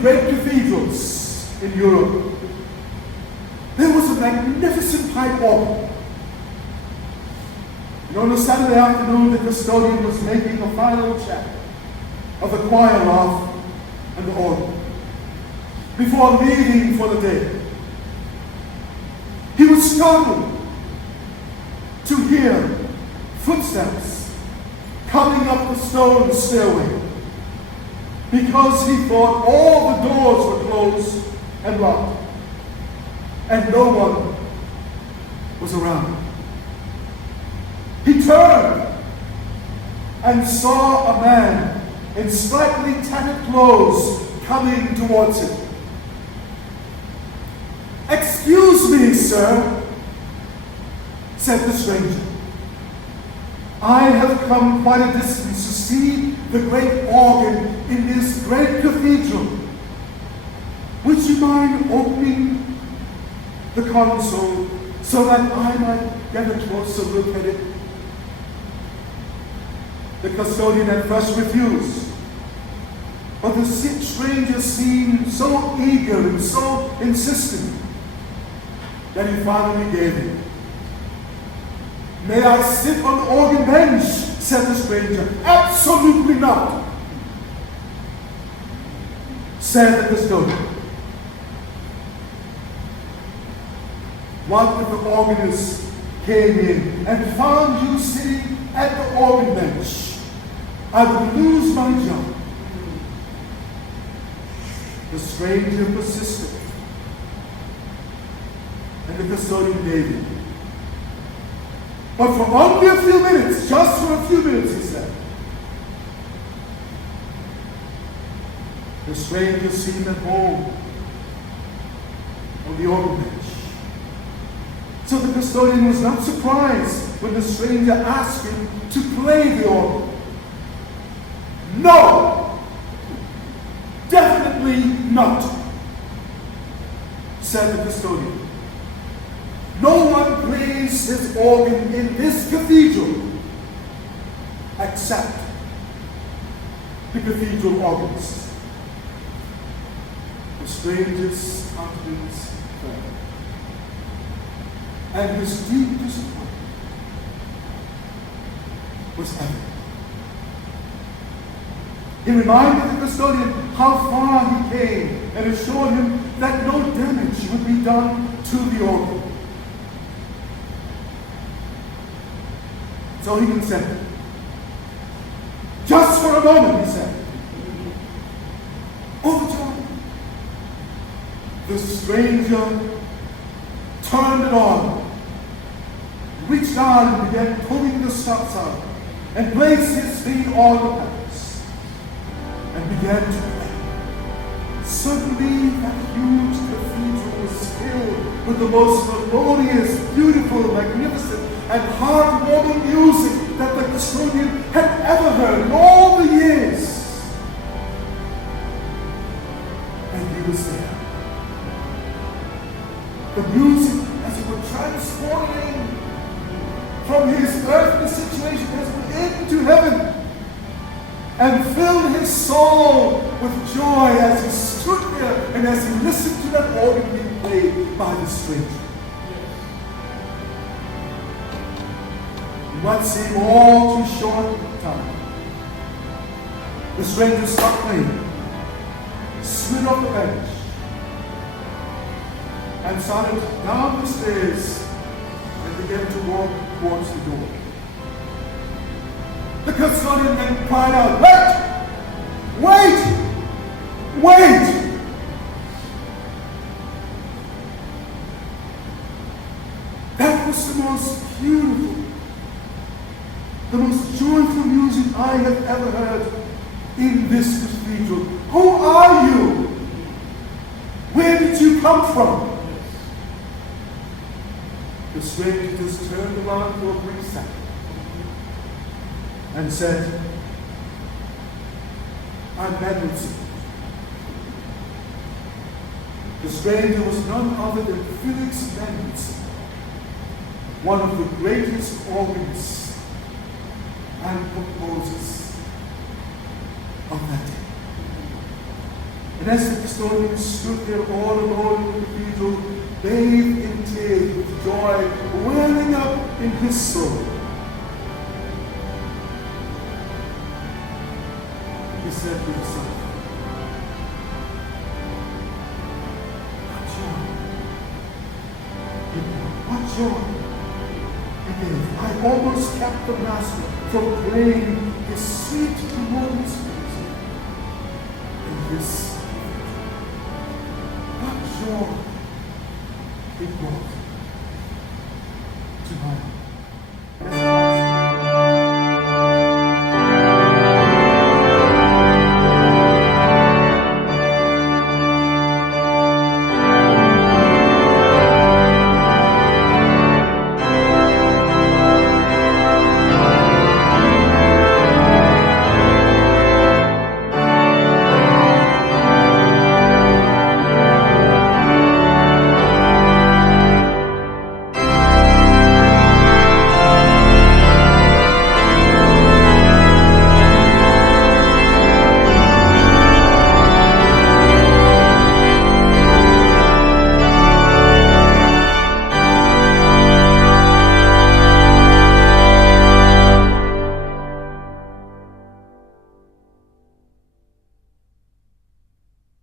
great cathedrals in Europe, there was a magnificent pipe organ. And on a Saturday afternoon, the custodian was making a final check of the choir loft and the organ before leaving for the day. He was startled to hear footsteps coming up the stone stairway, because he thought all the doors were closed and locked, and no one was around. He turned and saw a man in slightly tattered clothes coming towards him. "Excuse me, sir," said the stranger. "I have come quite a distance to see the great organ in this great cathedral. Would you mind opening the console so that I might get a closer look at it?" The custodian at first refused, but the stranger seemed so eager and so insistent that he finally gave in. "May I sit on the organ bench?" said the stranger. "Absolutely not," said the custodian. What if the organist came in and found you sitting at the organ bench? I would lose my job. The stranger persisted, and the custodian gave in. But for only a few minutes, just for a few minutes, he said. The stranger seemed at home on the organ bench. So the custodian was not surprised when the stranger asked him to play the organ. "No! Definitely not," said the custodian. "No one plays his organ in this cathedral except the cathedral organist." The stranger's confidence fell, and his deep disappointment was evident. He reminded the custodian how far he came and assured him that no damage would be done to the organ. So he consented. "Just for a moment," he said. Overjoyed, the stranger turned it on, reached out and began pulling the stops out, and placed his feet on the pedals, and began to play. Suddenly, that huge cathedral was filled with the most melodious, beautiful, magnificent, and heartwarming music that the custodian had ever heard in all the years. And he was there. The music, as it were, transported him from his earthly situation as into heaven, and filled his soul with joy as he stood there and as he listened to that organ being played by the stranger. In what seemed all too short time, the stranger stopped playing, slid off the bench, and started down the stairs and began to walk towards the door. The custodian then cried out, "Wait! Wait! Wait!" That was the most beautiful, the most joyful music I have ever heard in this cathedral. Who are you? Where did you come from? The stranger just turned around for a brief second and said, "I'm Mendelssohn." The stranger was none other than Felix Mendelssohn, one of the greatest organists and composers of that day. And as the custodian stood there all alone in the cathedral, bathed in tears with joy welling up in his soul, he said to himself, what joy it is. I almost kept the Master from praying